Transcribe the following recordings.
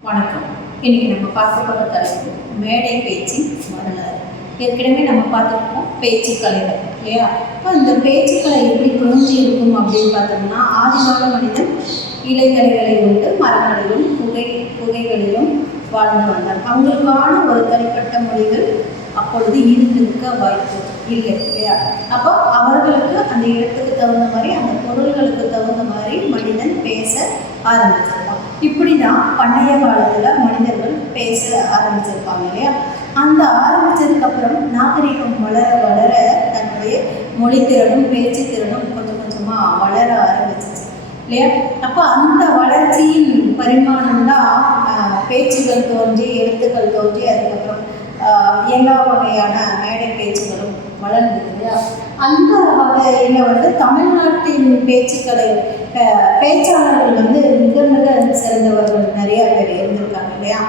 வணக்கம். இன்னைக்கு நம்ம பார்க்க போகிற தலைப்பு மேடை பேச்சின் வரலாறு. ஏற்கனவே நம்ம பார்த்துருக்கோம் பேச்சு கலைகள் இல்லையா? இப்போ இந்த பேச்சுக்கலை எப்படி தோன்றி இருக்கும் அப்படின்னு பார்த்தோம்னா ஆதிகால மனிதன் இலைகளைகளை உண்டு மரங்களிலும் புகை புகைகளிலும் வாழ்ந்து வந்தார் அவங்களுக்கான ஒரு தனிப்பட்ட மொழிகள் அப்பொழுது இருந்திருக்க வாய்ப்பு இல்லை இல்லையா? அப்போ அவர்களுக்கு அந்த இடத்துக்கு தகுந்த மாதிரி அந்த பொருள்களுக்கு தகுந்த மாதிரி மனிதன் பேச ஆரம்பிச்சிருப்பான் இப்படி தான் பண்டைய காலத்தில் மனிதர்கள் பேச ஆரம்பிச்சிருப்பாங்க இல்லையா? அந்த ஆரம்பிச்சதுக்கு அப்புறம் நாகரிகம் வளர வளர தன்னுடைய மொழி திறனும் பேச்சு திறனும் கொஞ்சம் கொஞ்சமாக வளர ஆரம்பிச்சிச்சு இல்லையா? அப்போ அந்த வளர்ச்சியின் பரிமாணம் தான் பேச்சுகள் தோன்றி எழுத்துக்கள் தோன்றி அதுக்கப்புறம் எல்லா வகையான மேடை பேச்சுகளும் வளர்ந்தது இல்லையா? அந்த வகையில் வந்து தமிழ்நாட்டின் பேச்சுக்களை பேச்சாளர்கள் வந்து மிக மிக சிறந்தவர்கள் நிறைய பேர் இருந்திருக்காங்க இல்லையா?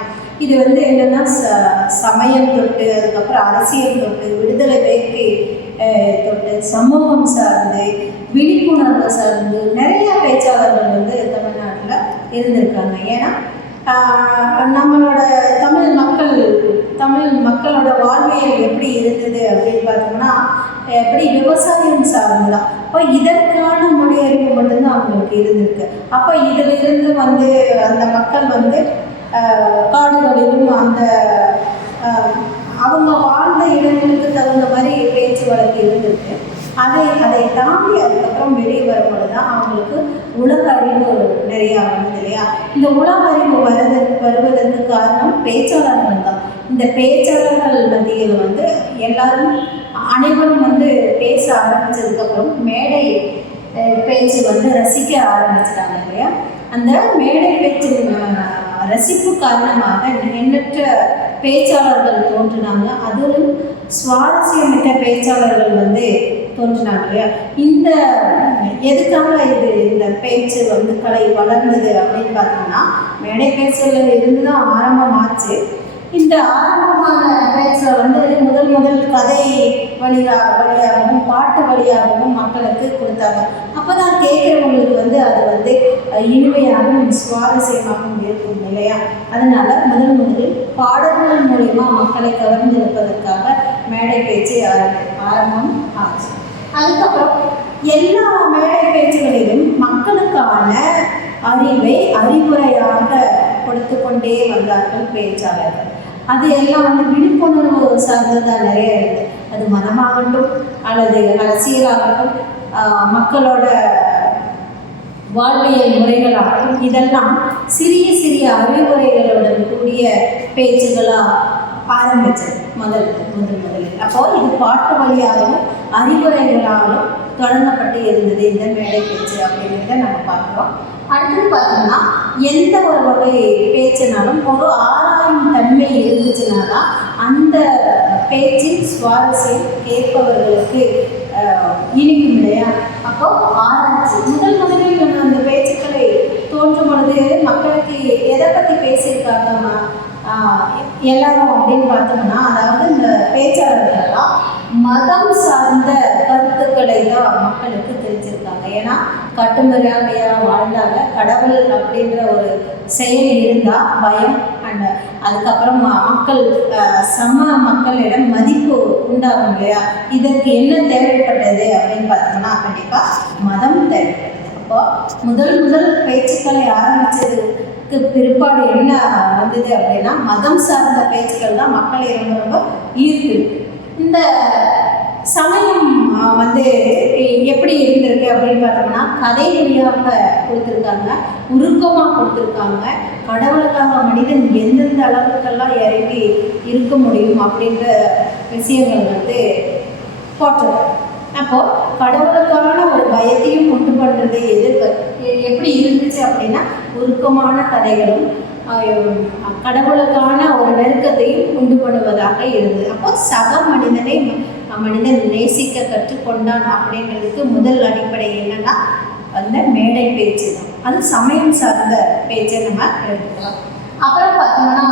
இது வந்து என்னென்னா ச சமயம் தொட்டு அதுக்கப்புறம் அரசியல் தொட்டு விடுதலை வேட்கை தொட்டு சமூகம் சார்ந்து விழிப்புணர்வு சார்ந்து நிறைய பேச்சாளர்கள் வந்து தமிழ்நாட்டில் இருந்திருக்காங்க. ஏன்னா நம்மளோட தமிழ் மக்களோட வாழ்வியல் எப்படி இருந்தது அப்படின்னு பார்த்தோம்னா எப்படி விவசாயம் சார்ந்து தான் அப்போ இதற்கான மொழியறிவு மட்டும்தான் அவங்களுக்கு இருந்திருக்கு. அப்போ இதிலிருந்து வந்து அந்த மக்கள் வந்து காடுகளிலும் அந்த அவங்க வாழ்ந்த இடங்களுக்கு தகுந்த மாதிரி பேச்சு வழக்கு இருந்திருக்கு. அதை அதை தாண்டி அதுக்கப்புறம் வெளியே வரும்போது தான் அவங்களுக்கு உலக அறிவு நிறையா வந்தது இல்லையா? இந்த உலக அறிவு வருது வருவதற்கு காரணம் பேச்சாளர்கள் தான். இந்த பேச்சாளர்கள் மத்தியில் வந்து எல்லாரும் அனைவரும் வந்து பேச ஆரம்பிச்சதுக்கப்புறம் மேடை பேச்சு வந்து ரசிக்க ஆரம்பிச்சிட்டாங்க இல்லையா? அந்த மேடை பேச்சு ரசிப்பு காரணமாக எண்ணற்ற பேச்சாளர்கள் தோன்றினாங்க. அதிலும் சுவாரஸ்யமிக்க பேச்சாளர்கள் வந்து தோன்றினாங்க இல்லையா? இந்த எதுக்காக இது இந்த பேச்சு வந்து கலை வளர்ந்தது அப்படின்னு பார்த்தோம்னா மேடை பேச்சுல இருந்து தான் ஆரம்பமாச்சு. இந்த ஆரம்பமான பேச்சில் வந்து முதல் முதல் கதை வழியாக வழியாகவும் பாட்டு வழியாகவும் மக்களுக்கு கொடுத்தாங்க. அப்போ தான் கேட்குறவங்களுக்கு வந்து அது வந்து இனிமையாகவும் சுவாரஸ்யமாகவும் இருக்கும் இல்லையா? அதனால் முதல் முதலில் பாடல்கள் மூலிமா மக்களை கவர்ந்திருப்பதற்காக மேடை பேச்சு ஆரம்பம் ஆச்சு. அதுக்கப்புறம் எல்லா மேடை பேச்சுகளிலும் மக்களுக்கான அறிவை அறிவுரையாக கொடுத்து கொண்டே வந்தார்கள் பேச்சாளர்கள். அது எல்லாம் வந்து விழிப்புணர்வு சார்ந்ததாக நிறைய இருக்குது அது மதமாகட்டும் அல்லது அரசியலாகட்டும் மக்களோட வாழ்வியல் முறைகளாகட்டும் இதெல்லாம் சிறிய சிறிய அறிவுரைகளுடன் கூடிய பேச்சுகளாக ஆரம்பிச்சது முதல் முதல் முதலில். அப்போ இது பாட்டு வழியாகவும் அறிவுரைகளாகவும் தொடங்கப்பட்டு இருந்தது இந்த மேடை பேச்சு அப்படிங்கிறத நம்ம பார்க்குறோம். அடுத்து பார்த்தோம்னா எந்த ஒரு வகை பேச்சுனாலும் ஒரு ஆராயும் தன்மை இருந்துச்சுன்னா தான் அந்த பேச்சின் சுவாரஸ்யம் கேட்பவர்களுக்கு இனிக்கும் இல்லையா? அப்போ ஆராய்ச்சி. முதல் முதலில் நம்ம அந்த பேச்சுக்களை தோன்றும் பொழுது மக்களுக்கு எதை பற்றி பேசியிருக்காங்கன்னா எல்லாரும் அப்படின்னு பார்த்தோம்னா அதாவது இந்த பேச்சாளர்களெல்லாம் மதம் சார்ந்த நிறையா மக்களுக்கு தெரிஞ்சிருக்காங்க. ஏன்னா கட்டுமுறையாக வாழ்ந்தாங்க. கடவுள் அப்படின்ற ஒரு செயல் இருந்தால் பயம் அண்ட் அதுக்கப்புறம் மக்கள் சம மக்களிடம் மதிப்பு உண்டாகும் இல்லையா? இதற்கு என்ன தேவைப்பட்டது அப்படின்னு பார்த்தோம்னா கண்டிப்பாக மதம் தேவைப்பட்டது. அப்போ முதல் முதல் பேச்சுக்களை ஆரம்பிச்சதுக்கு பிற்பாடு என்ன வந்தது அப்படின்னா மதம் சார்ந்த பேச்சுக்கள் தான் மக்களை ரொம்ப ரொம்ப ஈர்க்கு இந்த சமயம் வந்து எப்படி இருந்திருக்கு அப்படின்னு பார்த்தோம்னா கதை வழியாக கொடுத்துருக்காங்க உருக்கமாக கொடுத்துருக்காங்க. கடவுளுக்காக மனிதன் எந்தெந்த அளவுக்கெல்லாம் இறங்கி இருக்க முடியும் அப்படின்ற விஷயங்கள் வந்து போட்டது அப்போது கடவுளுக்கான ஒரு பயத்தையும் கொண்டு பண்ணுறது எது எப்படி இருந்துச்சு அப்படின்னா உருக்கமான கதைகளும் கடவுளுக்கான ஒரு நெருக்கத்தையும் உண்டு பண்ணுவதாக இருந்தது. அப்போ சக மனிதனை மனிதன் நேசிக்க கற்றுக்கொண்டான் அப்படின்றதுக்கு முதல் அடிப்படை என்னன்னா அந்த மேடை பேச்சு தான். அது சமயம் சார்ந்த பேச்சை நம்ம எடுத்துக்கலாம். அப்புறம் பார்த்தோம்னா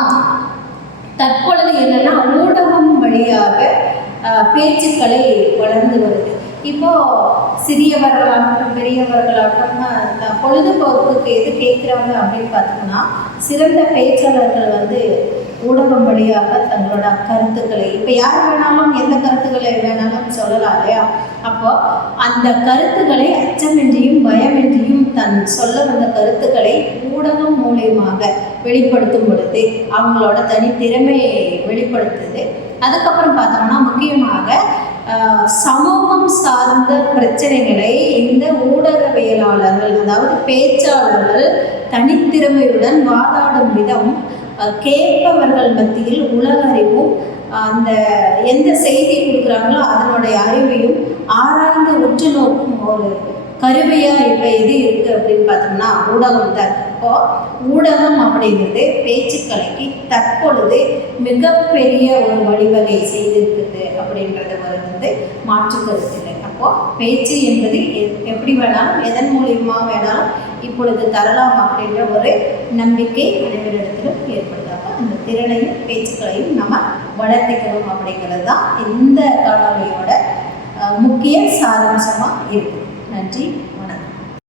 தற்பொழுது என்னன்னா ஊடகம் வழியாக பேச்சுக்களை வளர்ந்து வருது. இப்போ சிறியவர்களாகட்டும் பெரியவர்களாகட்டும் பொழுதுபோக்குக்கு எது கேட்குறாங்க அப்படின்னு பார்த்தோம்னா சிறந்த பேச்சாளர்கள் வந்து ஊடகம் வழியாக தங்களோட கருத்துக்களை இப்போ யார் வேணாலும் எந்த கருத்துக்களை வேணாலும் சொல்லலாம் இல்லையா? அப்போ அந்த கருத்துக்களை அச்சமின்றியும் பயமின்றியும் தன் சொல்ல வந்த கருத்துக்களை ஊடகம் மூலியமாக வெளிப்படுத்தும் பொழுது அவங்களோட தனித்திறமையை வெளிப்படுத்துது. அதுக்கப்புறம் பார்த்தோம்னா முக்கியமாக சமூகம் சார்ந்த பிரச்சனைகளை இந்த ஊடகவியலாளர்கள் அதாவது பேச்சாளர்கள் தனித்திறமையுடன் வாதாடும் விதம் கேட்பவர்கள் மத்தியில் உலக அறிவும் அந்த எந்த செய்தி கொடுக்குறாங்களோ அதனுடைய அறிவையும் ஆராய்ந்து உற்று நோக்கும் ஒரு கருவியாக இப்போ எது இருக்குது அப்படின்னு பார்த்தோம்னா ஊடகம் தான். இப்போ ஊடகம் அப்படிங்கிறது பேச்சுக்கலைக்கு தற்பொழுது மிகப்பெரிய ஒரு வழிவகை செய்திருக்குது அப்படின்றது வந்து மாற்று கருத்து. அப்போது பேச்சு என்பது எப்படி வேணாலும் எதன் மூலியமாக வேணாலும் இப்பொழுது தரலாம் அப்படின்ற ஒரு நம்பிக்கை அனைவரிடத்திலும் ஏற்படுத்தாங்க அந்த திறனையும் பேச்சுக்களையும் நம்ம வளர்த்திக்கணும் அப்படிங்கிறது தான் இந்த காணொலியோட முக்கிய சாராம்சமாக இருக்கும் நன்றி.